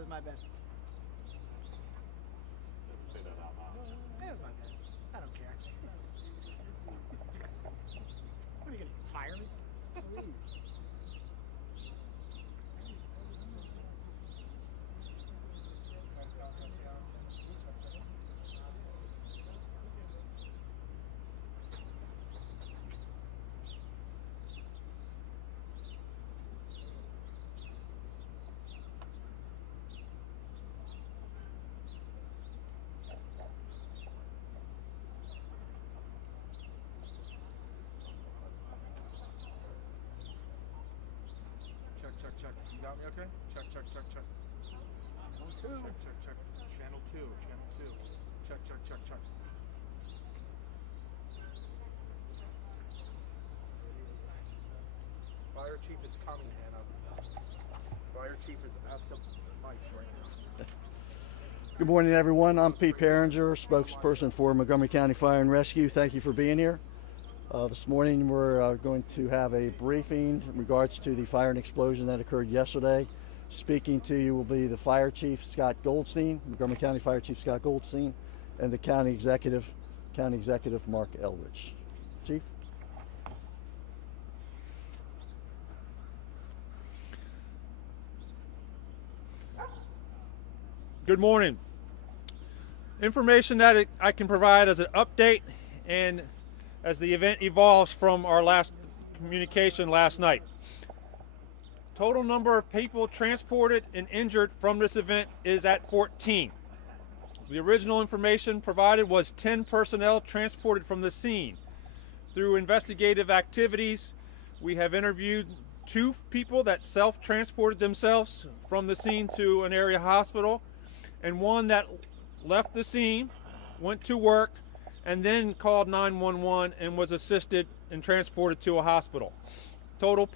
was my bad. Didn't say that out loud. That was my bad. I don't care. What are you gonna fire me? Check. You got me okay? Check. Check. Check. Channel 2. Check. Fire chief is coming, Hannah. Fire chief is at the mic right now. Good morning, everyone. I'm Pete Perringer, spokesperson for Montgomery County Fire and Rescue. Thank you for being here. This morning we're going to have a briefing in regards to the fire and explosion that occurred yesterday. Speaking to you will be the Fire Chief Scott Goldstein, Montgomery County Fire Chief Scott Goldstein, and the County Executive Mark Eldridge. Chief? Good morning. Information that I can provide as an update and as the event evolves from our last communication last night. Total number of people transported and injured from this event is at 14. The original information provided was 10 personnel transported from the scene. Through investigative activities, we have interviewed 2 people that self-transported themselves from the scene to an area hospital, and 1 that left the scene, went to work, and then called 911 and was assisted and transported to a hospital. Total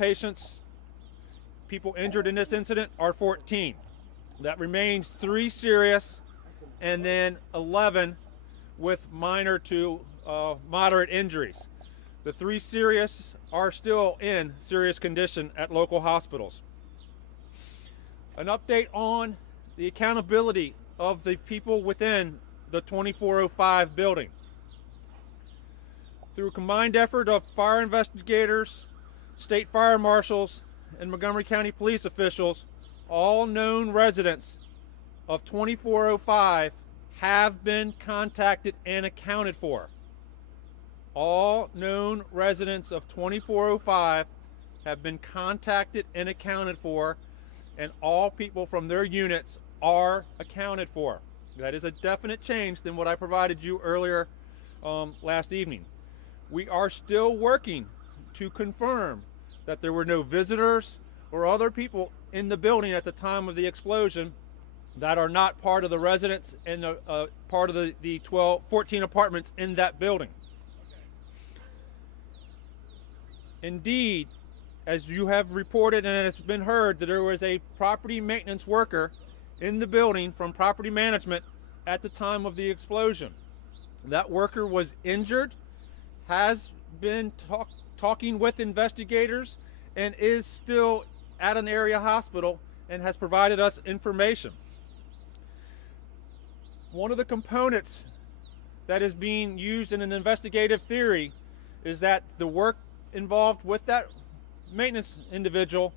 people injured in this incident are 14. That remains 3 serious and then 11 with minor to moderate injuries. The 3 serious are still in serious condition at local hospitals. An update on the accountability of the people within the 2405 building. Through a combined effort of fire investigators, state fire marshals, and Montgomery County police officials, all known residents of 2405 have been contacted and accounted for. All known residents of 2405 have been contacted and accounted for, and all people from their units are accounted for. That is a definite change than what I provided you earlier last evening. We are still working to confirm that there were no visitors or other people in the building at the time of the explosion that are not part of the residents and part of the 14 apartments in that building. Indeed, as you have reported and it's been heard, that there was a property maintenance worker in the building from property management at the time of the explosion. That worker was injured, has been talking with investigators, and is still at an area hospital and has provided us information. One of the components that is being used in an investigative theory is that the work involved with that maintenance individual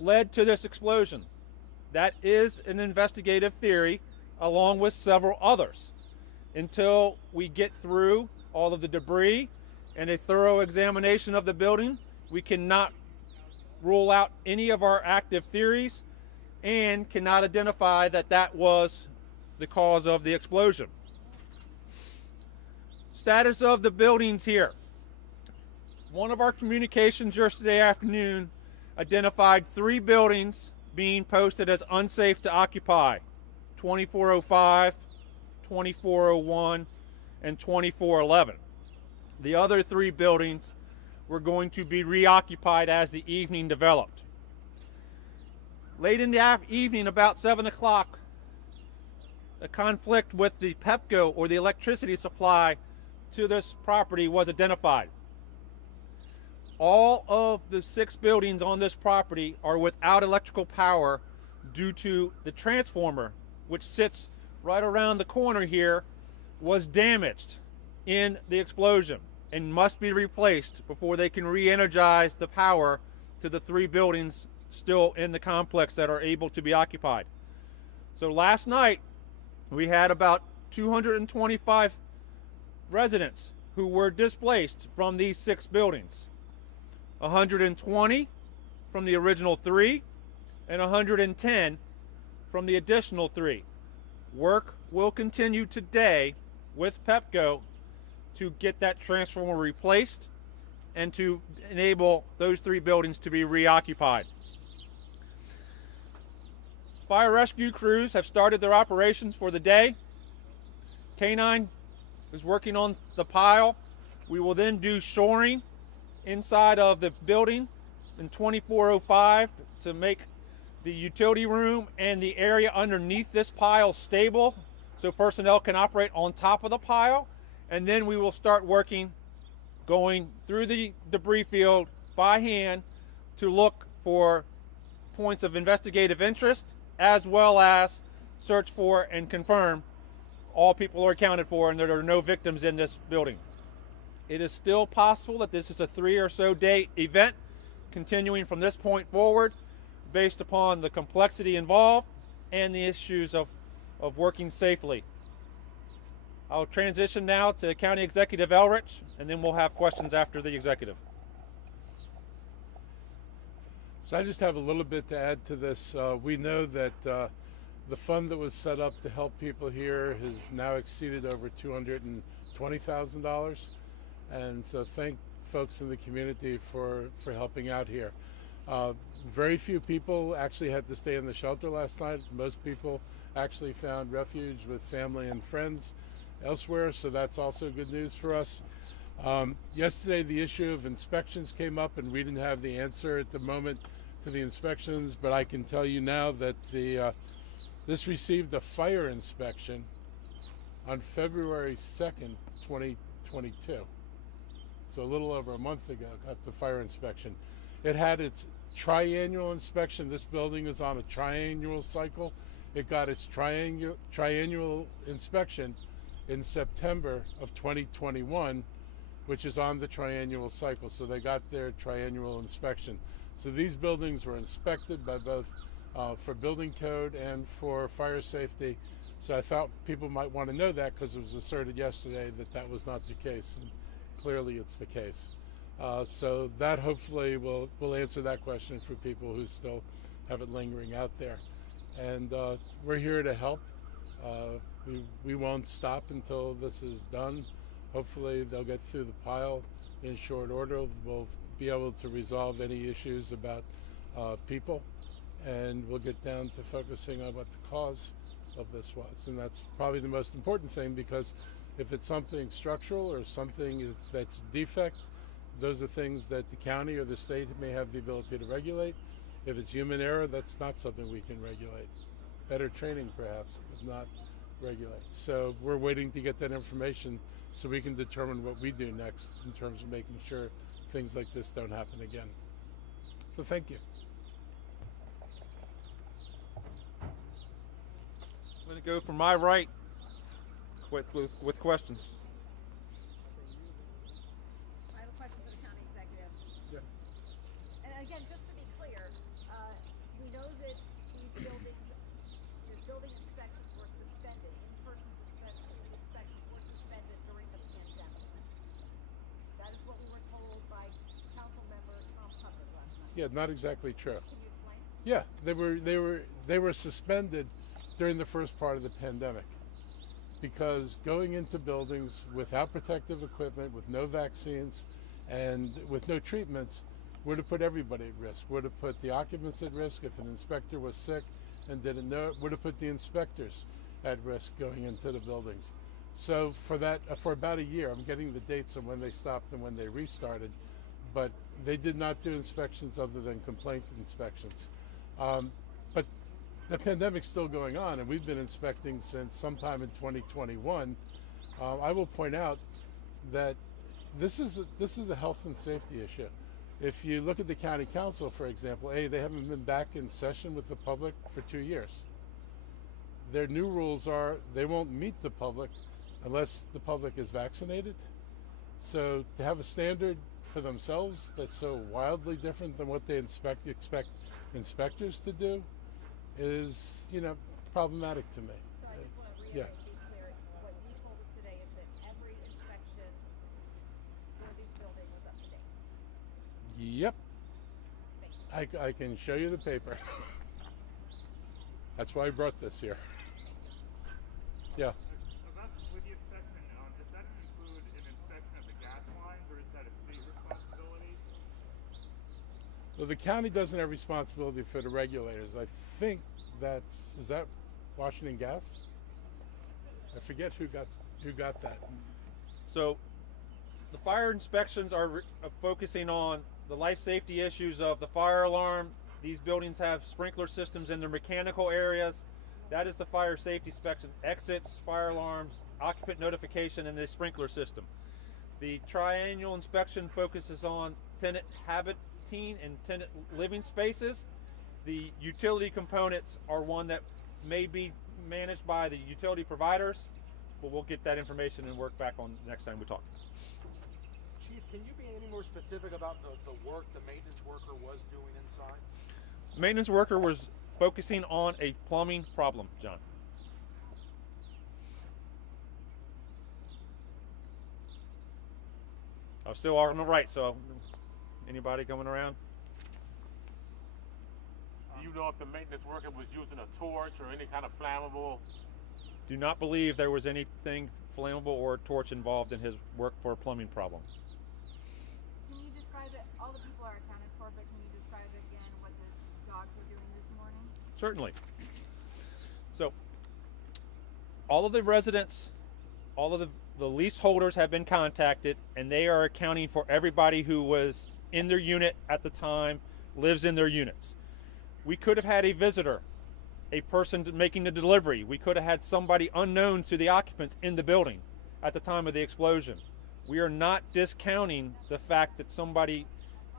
led to this explosion. That is an investigative theory along with several others. Until we get through all of the debris and a thorough examination of the building, we cannot rule out any of our active theories and cannot identify that that was the cause of the explosion. Status of the buildings here. One of our communications yesterday afternoon identified 3 buildings being posted as unsafe to occupy: 2405, 2401, and 2411. The other 3 buildings were going to be reoccupied as the evening developed. Late in the evening, about 7 o'clock, a conflict with the PEPCO, or the electricity supply to this property, was identified. All of the 6 buildings on this property are without electrical power due to the transformer, which sits right around the corner here, was damaged in the explosion and must be replaced before they can re-energize the power to the 3 buildings still in the complex that are able to be occupied. So last night we had about 225 residents who were displaced from these 6 buildings. 120 from the original 3 and 110 from the additional 3. Work will continue today with PEPCO to get that transformer replaced and to enable those 3 buildings to be reoccupied. Fire rescue crews have started their operations for the day. K9 is working on the pile. We will then do shoring inside of the building in 2405 to make the utility room and the area underneath this pile stable so personnel can operate on top of the pile. And then we will start working, going through the debris field by hand to look for points of investigative interest, as well as search for and confirm all people are accounted for and there are no victims in this building. It is still possible that this is a 3 or so day event continuing from this point forward based upon the complexity involved and the issues of working safely. I'll transition now to County Executive Elrich, and then we'll have questions after the executive. So I just have a little bit to add to this. We know that the fund that was set up to help people here has now exceeded over $220,000. And so thank folks in the community for helping out here. Very few people actually had to stay in the shelter last night. Most people actually found refuge with family and friends elsewhere, so that's also good news for us. Yesterday the issue of inspections came up and we didn't have the answer at the moment to the inspections, but I can tell you now that this received a fire inspection on February 2nd, 2022. So a little over a month ago, got the fire inspection. It had its triannual inspection. This building is on a triannual cycle. It got its triannual inspection in September of 2021, which is on the triannual cycle. So they got their triannual inspection. So these buildings were inspected by both for building code and for fire safety. So I thought people might want to know that because it was asserted yesterday that that was not the case. And clearly it's the case. So that hopefully will answer that question for people who still have it lingering out there. And we're here to help. We won't stop until this is done. Hopefully they'll get through the pile in short order. We'll be able to resolve any issues about people, and we'll get down to focusing on what the cause of this was. And that's probably the most important thing, because if it's something structural or something that's defect, those are things that the county or the state may have the ability to regulate. If it's human error, that's not something we can regulate. Better training perhaps, but not regulate. So we're waiting to get that information so we can determine what we do next in terms of making sure things like this don't happen again. So thank you. I'm going to go from my right with questions. I have a question for the county executive. Yeah. And again, just to be clear, we know that these buildings, your building inspections were suspended, in-person inspections were suspended during the pandemic. That is what we were told by council member Tom Hubbard last night. Yeah, not exactly true. Can you explain? Yeah, they were suspended during the first part of the pandemic, because going into buildings without protective equipment, with no vaccines, and with no treatments, would have put everybody at risk. Would have put the occupants at risk. If an inspector was sick and didn't know it, would have put the inspectors at risk going into the buildings. So for about a year, I'm getting the dates on when they stopped and when they restarted, but they did not do inspections other than complaint inspections. But the pandemic's still going on, and we've been inspecting since sometime in 2021. I will point out that this is a health and safety issue. If you look at the county council, for example, they haven't been back in session with the public for 2 years. Their new rules are they won't meet the public unless the public is vaccinated. So to have a standard for themselves that's so wildly different than what they expect inspectors to do is, problematic to me. So I just want to Yeah. reiterate, be clear, what you told us today is that every inspection for this building was up to date. Yep, Thank you. I can show you the paper. That's why I brought this here. Yeah. With the inspection, does that include an inspection of the gas lines, or is that a state responsibility? Well, the county doesn't have responsibility for the regulators. I think is that Washington Gas? I forget who got that. So the fire inspections are focusing on the life safety issues of the fire alarm. These buildings have sprinkler systems in their mechanical areas. That is the fire safety inspection. Exits, fire alarms, occupant notification, and the sprinkler system. The triennial inspection focuses on tenant habiting and tenant living spaces. The utility components are one that may be managed by the utility providers, but we'll get that information and work back on next time we talk. Chief, can you be any more specific about the work the maintenance worker was doing inside? The maintenance worker was focusing on a plumbing problem, John. I was still on the right, so anybody coming around? Do you know if the maintenance worker was using a torch or any kind of flammable? Do not believe there was anything flammable or torch involved in his work for a plumbing problem. Can you describe it? All the people are accounted for, but can you describe again what the dogs were doing this morning? Certainly. So, all of the residents, all of the leaseholders have been contacted, and they are accounting for everybody who was in their unit at the time, lives in their units. We could have had a visitor, a person making the delivery. We could have had somebody unknown to the occupants in the building at the time of the explosion. We are not discounting the fact that somebody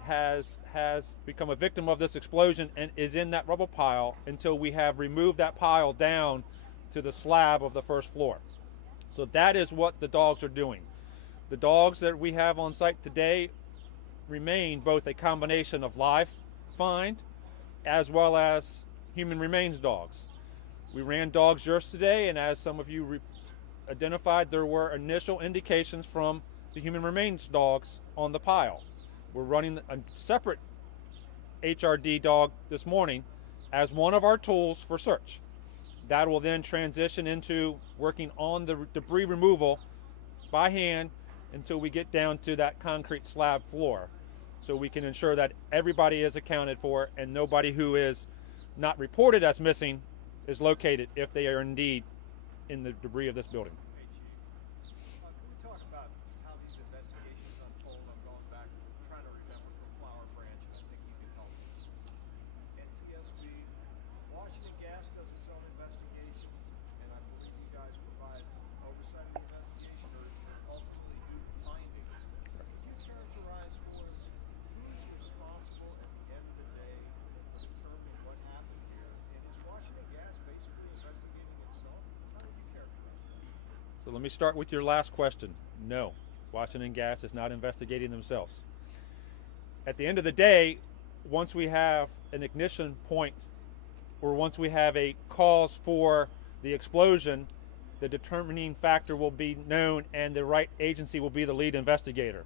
has become a victim of this explosion and is in that rubble pile until we have removed that pile down to the slab of the first floor. So that is what the dogs are doing. The dogs that we have on site today remain both a combination of live find as well as human remains dogs. We ran dogs yesterday, and as some of you identified, there were initial indications from the human remains dogs on the pile. We're running a separate HRD dog this morning as one of our tools for search. That will then transition into working on the debris removal by hand until we get down to that concrete slab floor, so we can ensure that everybody is accounted for and nobody who is not reported as missing is located if they are indeed in the debris of this building. Can we talk about how these investigations unfold? I'm going back, trying to remember from Flower Branch, and I think you can help us. NTSB, Washington Gas does its own investigation, and I believe you guys provide oversight of the investigation or ultimately do findings. Could you characterize for us who's responsible at the end of the day for determining what happened here? And is Washington Gas basically investigating itself? How would you characterize that? So let me start with your last question. No, Washington Gas is not investigating themselves. At the end of the day, once we have an ignition point or once we have a cause for the explosion, the determining factor will be known and the right agency will be the lead investigator.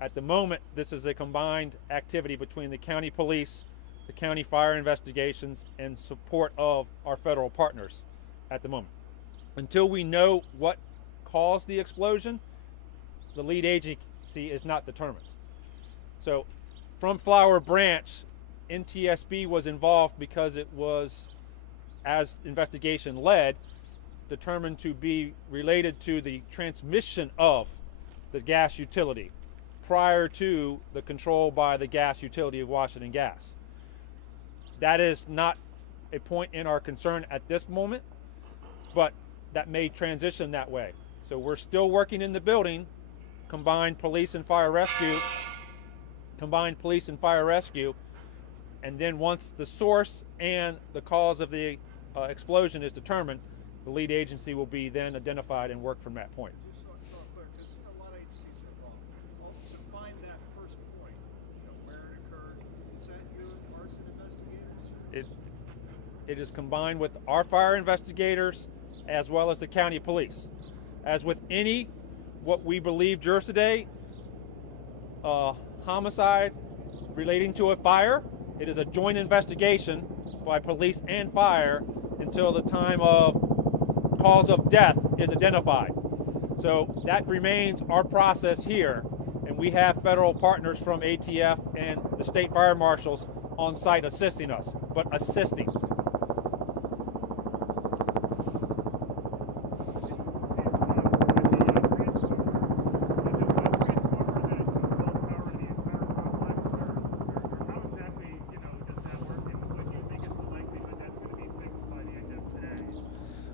At the moment, this is a combined activity between the county police, the county fire investigations, and support of our federal partners at the moment. Until we know what caused the explosion, the lead agency is not determined. So from Flower Branch, NTSB was involved because it was, as investigation led, determined to be related to the transmission of the gas utility prior to the control by the gas utility of Washington Gas. That is not a point in our concern at this moment, but that may transition that way. So we're still working in the building, combined police and fire rescue, combined police and fire rescue. And then once the source and the cause of the explosion is determined, the lead agency will be then identified and work from that point. Just so I'm clear, because a lot of agencies are involved. To find that first point, where it occurred, is that you and arson investigators? It is combined with our fire investigators as well as the county police. As with any what we believe today, homicide relating to a fire, it is a joint investigation by police and fire until the time of cause of death is identified. So that remains our process here, and we have federal partners from ATF and the state fire marshals on site assisting us, but assisting.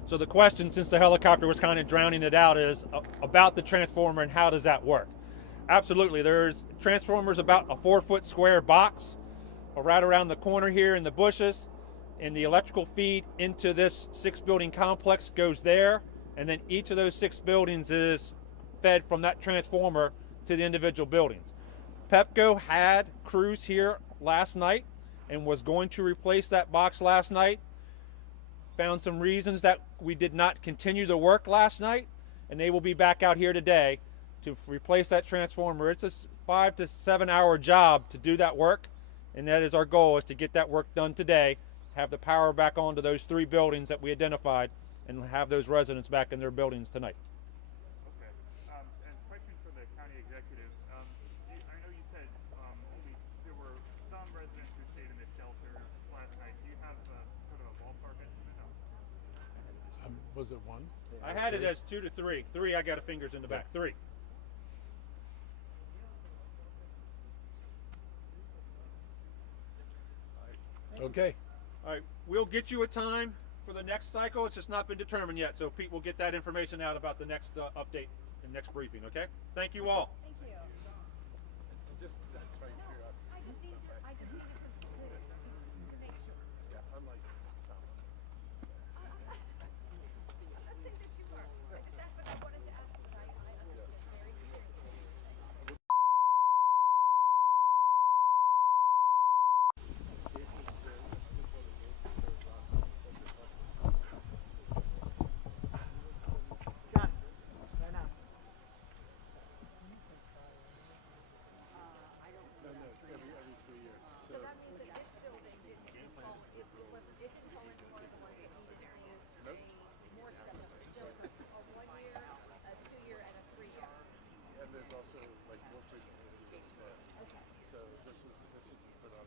So the question, since the helicopter was kind of drowning it out, is about the transformer and how does that work? Absolutely, there's transformers about a 4-foot square box right around the corner here in the bushes, and the electrical feed into this 6-building complex goes there, and then each of those 6 buildings is fed from that transformer to the individual buildings. Pepco had crews here last night and was going to replace that box last night. Found some reasons that we did not continue the work last night, and they will be back out here today to replace that transformer. It's a 5 to 7 hour job to do that work, and that is our goal, is to get that work done today, have the power back on to those 3 buildings that we identified, and have those residents back in their buildings tonight. Okay. And question for the county executive. I know you said only there were some residents who stayed in the shelter last night. Do you have sort of a ballpark estimate? Was it 1? I had it as 2 to 3. 3, I got fingers in the back. 3. Okay. All right, we'll get you a time for the next cycle. It's just not been determined yet, so Pete will get that information out about the next update and next briefing, okay? Thank you all. Thank you. Just to satisfy your curiosity. I just needed to make sure. Yeah, unlike Tom. I'm not saying that you were. That's what I wanted to ask you, but I understand very clearly. Got it. Right now. Every 3 years. So that means that this building didn't fall, it didn't fall into one of the ones that needed a more step. There was a 1 year, a 2 year, and a 3 year. And there's also like more frequently. Okay. So this is put on